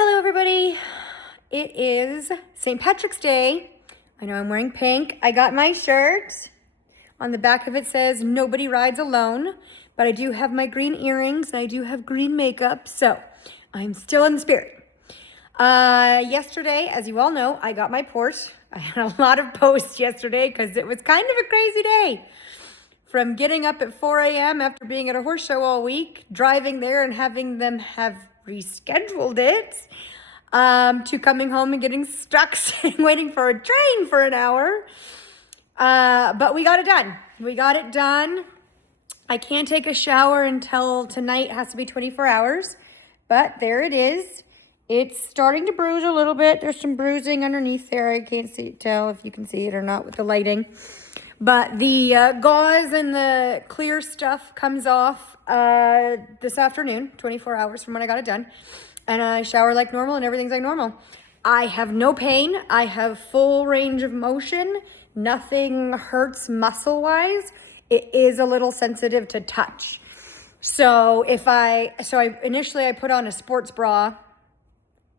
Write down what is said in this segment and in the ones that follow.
Hello, everybody. It is St. Patrick's Day. I know I'm wearing pink. I got my shirt. On the back of it says, "Nobody rides alone." But I do have my green earrings and I do have green makeup. So I'm still in the spirit. Yesterday, as you all know, I got my Porsche. I had a lot of posts yesterday because it was kind of a crazy day. From getting up at 4 a.m. after being at a horse show all week, driving there and having them have rescheduled it, to coming home and getting stuck sitting waiting for a train for an hour. But we got it done. We got it done. I can't take a shower until tonight. It has to be 24 hours. But there it is. It's starting to bruise a little bit. There's some bruising underneath there. I can't tell if you can see it or not with the lighting. But the gauze and the clear stuff comes off this afternoon, 24 hours from when I got it done. And I shower like normal and everything's like normal. I have no pain. I have full range of motion. Nothing hurts muscle-wise. It is a little sensitive to touch. So initially I put on a sports bra.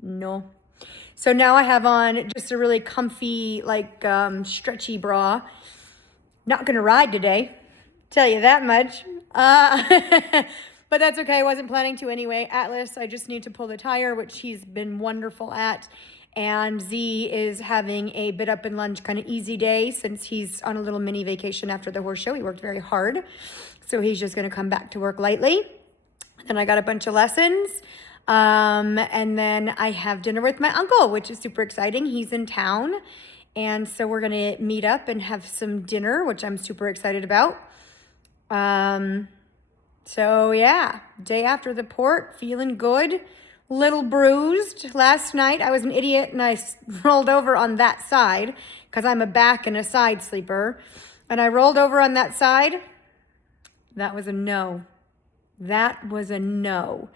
No. So now I have on just a really comfy, stretchy bra. Not gonna ride today, tell you that much. But that's okay, I wasn't planning to anyway. Atlas, I just need to pull the tire, which he's been wonderful at. And Z is having a bit up and lunge kind of easy day since he's on a little mini vacation after the horse show. He worked very hard. So he's just gonna come back to work lightly. Then I got a bunch of lessons. And then I have dinner with my uncle, which is super exciting. He's in town. And so we're going to meet up and have some dinner, which I'm super excited about. So yeah, day after the port, feeling good, little bruised. Last night I was an idiot and I rolled over on that side because I'm a back and a side sleeper. And I rolled over on that side. That was a no. That was a no.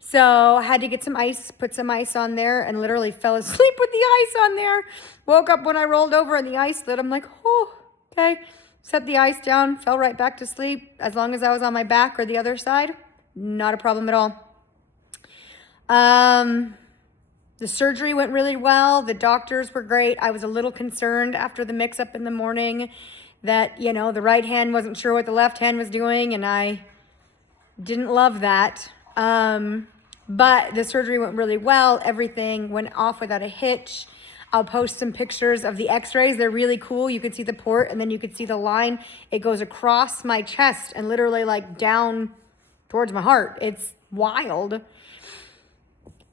So I had to get some ice, put some ice on there, and literally fell asleep with the ice on there. Woke up when I rolled over and the ice slid. I'm like, oh, okay. Set the ice down, fell right back to sleep. As long as I was on my back or the other side, not a problem at all. The surgery went really well. The doctors were great. I was a little concerned after the mix-up in the morning that, the right hand wasn't sure what the left hand was doing, and I didn't love that. But the surgery went really well. Everything went off without a hitch. I'll post some pictures of the x-rays. They're really cool. You could see the port and then you could see the line. It goes across my chest and literally down towards my heart. It's wild.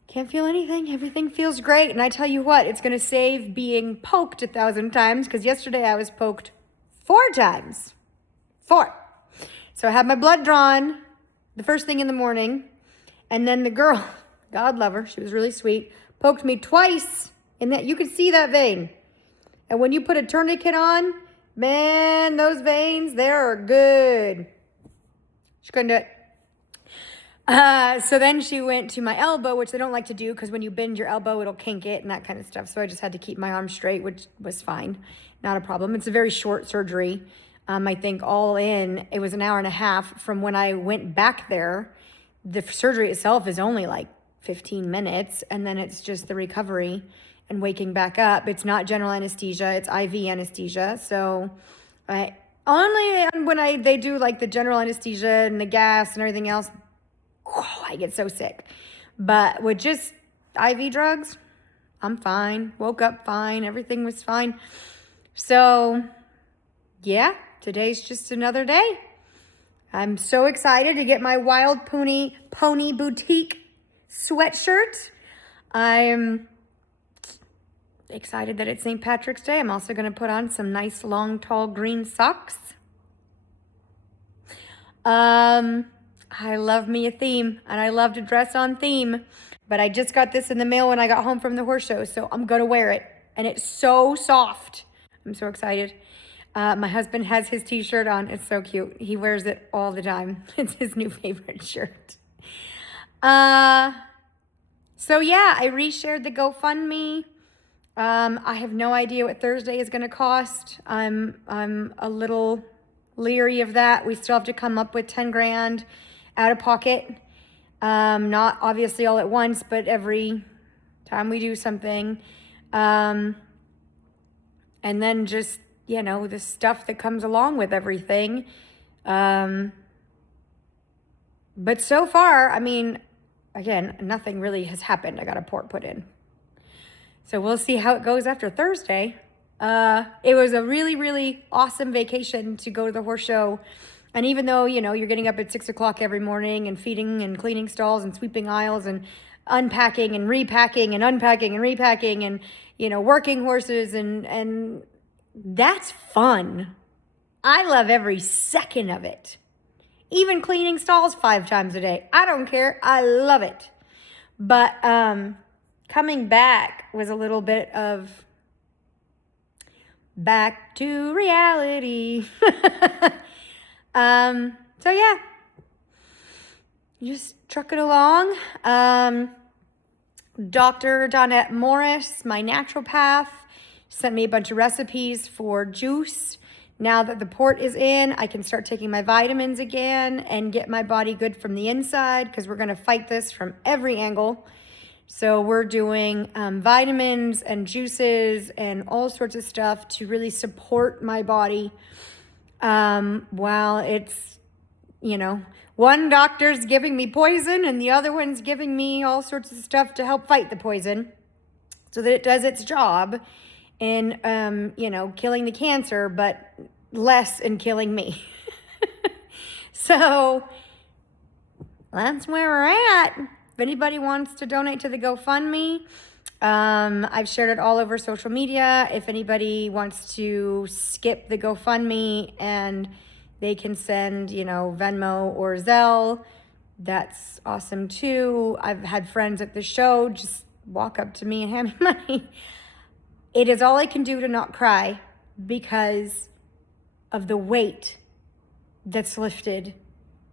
Can't feel anything. Everything feels great. And I tell you what, it's going to save being poked 1,000 times because yesterday I was poked 4 times. 4. So I had my blood drawn the first thing in the morning. And then the girl, God love her, she was really sweet, poked me twice in that. You could see that vein. And when you put a tourniquet on, man, those veins, they are good. She couldn't do it. So then she went to my elbow, which they don't like to do because when you bend your elbow, it'll kink it and that kind of stuff. So I just had to keep my arm straight, which was fine. Not a problem. It's a very short surgery. I think all in, it was an hour and a half from when I went back there. The surgery itself is only 15 minutes, and then it's just the recovery and waking back up. It's not general anesthesia, it's IV anesthesia. So only when they do the general anesthesia and the gas and everything else, I get so sick. But with just IV drugs, I'm fine. Woke up fine. Everything was fine. So yeah, today's just another day. I'm so excited to get my Wild Pony Boutique sweatshirt. I'm excited that it's St. Patrick's Day. I'm also going to put on some nice, long, tall green socks. I love me a theme, and I love to dress on theme. But I just got this in the mail when I got home from the horse show, so I'm going to wear it. And it's so soft. I'm so excited. My husband has his t-shirt on. It's so cute. He wears it all the time. It's his new favorite shirt. So yeah, I reshared the GoFundMe. I have no idea what Thursday is going to cost. I'm a little leery of that. We still have to come up with 10 grand out of pocket. Not obviously all at once, but every Time we do something. And then just, the stuff that comes along with everything. But so far, again, nothing really has happened. I got a port put in. So we'll see how it goes after Thursday. It was a really, really awesome vacation to go to the horse show. And even though, you're getting up at 6 o'clock every morning and feeding and cleaning stalls and sweeping aisles and unpacking and repacking and unpacking and repacking and, working horses and that's fun. I love every second of it. Even cleaning stalls 5 times a day. I don't care. I love it. But coming back was a little bit of back to reality. So yeah, just trucking along. Dr. Donette Morris, my naturopath, sent me a bunch of recipes for juice. Now that the port is in, I can start taking my vitamins again and get my body good from the inside, because we're going to fight this from every angle. So we're doing vitamins and juices and all sorts of stuff to really support my body. While it's, one doctor's giving me poison and the other one's giving me all sorts of stuff to help fight the poison so that it does its job in, killing the cancer, but less in killing me. So that's where we're at. If anybody wants to donate to the GoFundMe, I've shared it all over social media. If anybody wants to skip the GoFundMe and they can send, Venmo or Zelle, that's awesome too. I've had friends at the show just walk up to me and hand me money. It is all I can do to not cry because of the weight that's lifted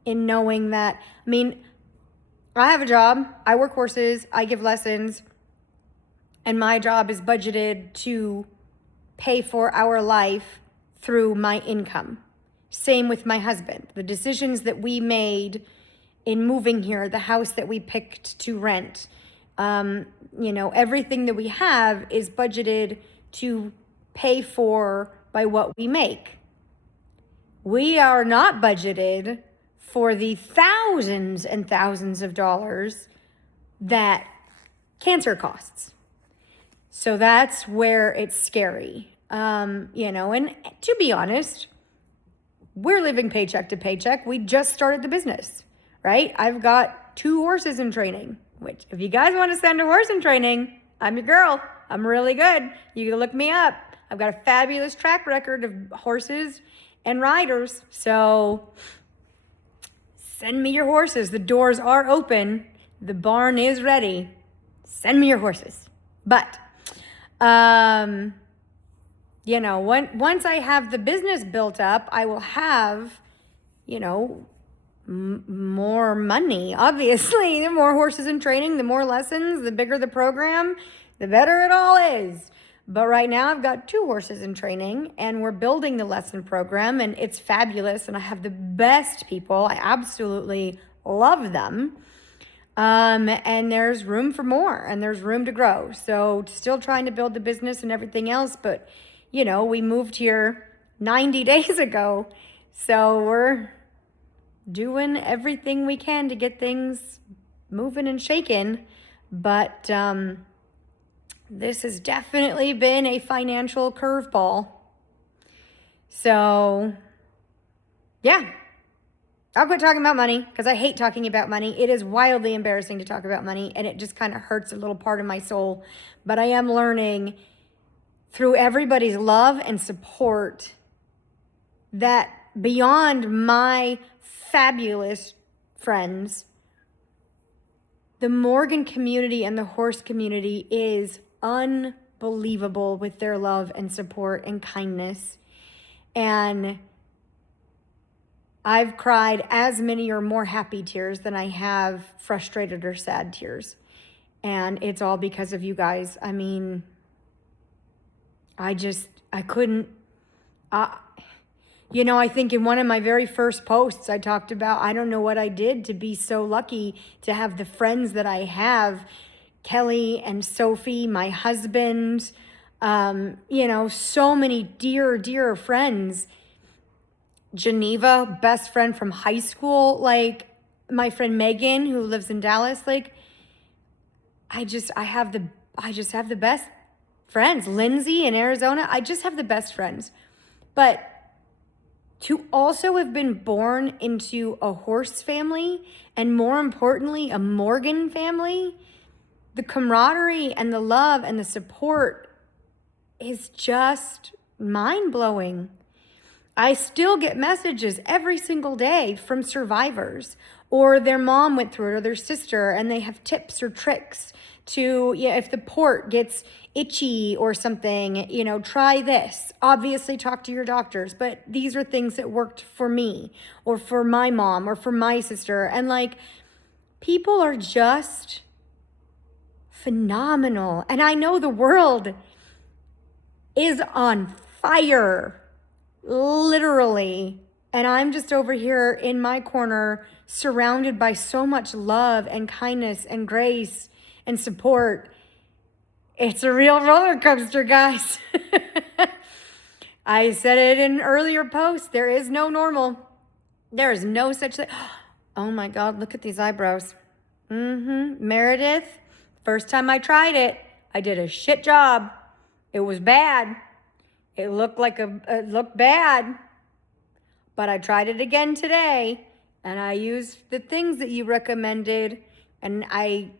in knowing that, I have a job, I work horses, I give lessons, and my job is budgeted to pay for our life through my income. Same with my husband. The decisions that we made in moving here, the house that we picked to rent, everything that we have is budgeted to pay for by what we make. We are not budgeted for the thousands and thousands of dollars that cancer costs. So that's where it's scary. And to be honest, we're living paycheck to paycheck. We just started the business, right? I've got 2 horses in training, which if you guys want to send a horse in training, I'm your girl. I'm really good. You can look me up. I've got a fabulous track record of horses and riders. So send me your horses. The doors are open. The barn is ready. Send me your horses. But, once I have the business built up, I will have, more money. Obviously, the more horses in training, the more lessons, the bigger the program, the better it all is. But right now I've got 2 horses in training and we're building the lesson program and it's fabulous. And I have the best people. I absolutely love them. And there's room for more and there's room to grow. So still trying to build the business and everything else. But, we moved here 90 days ago. So we're doing everything we can to get things moving and shaking. But, this has definitely been a financial curveball. So, yeah. I'll quit talking about money because I hate talking about money. It is wildly embarrassing to talk about money and it just kind of hurts a little part of my soul. But I am learning through everybody's love and support that beyond my fabulous friends, the Morgan community and the horse community is unbelievable with their love and support and kindness. And I've cried as many or more happy tears than I have frustrated or sad tears. And it's all because of you guys. I couldn't, I think in one of my very first posts, I talked about, I don't know what I did to be so lucky to have the friends that I have Kelly and Sophie, my husband, so many dear friends. Geneva, best friend from high school, like my friend Megan, who lives in Dallas, like I just have the best friends. Lindsay in Arizona, I just have the best friends. But to also have been born into a Horse family, and more importantly, a Morgan family, the camaraderie and the love and the support is just mind-blowing. I still get messages every single day from survivors, or their mom went through it, or their sister, and they have tips or tricks to, if the port gets itchy or something, try this. Obviously, talk to your doctors, but these are things that worked for me, or for my mom, or for my sister. And like, people are just phenomenal. And I know the world is on fire, literally. And I'm just over here in my corner, surrounded by so much love and kindness and grace and support. It's a real roller coaster, guys. I said it in an earlier post. There is no normal. There is no such thing. Oh my God, look at these eyebrows. Meredith, first time I tried it, I did a shit job. It was bad. It looked bad. But I tried it again today, and I used the things that you recommended, and I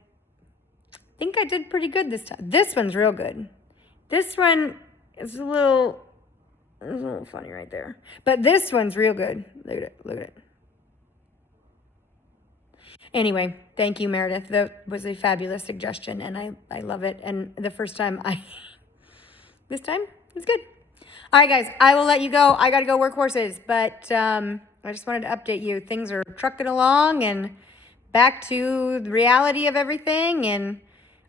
think I did pretty good this time. This one's real good. This one is a little funny right there. But this one's real good. Look at it. Anyway, thank you, Meredith. That was a fabulous suggestion, and I love it. And the first time this time, it's good. All right, guys, I will let you go. I got to go work horses, but I just wanted to update you. Things are trucking along and back to the reality of everything, and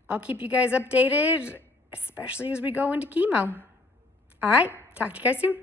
I'll keep you guys updated, especially as we go into chemo. All right, talk to you guys soon.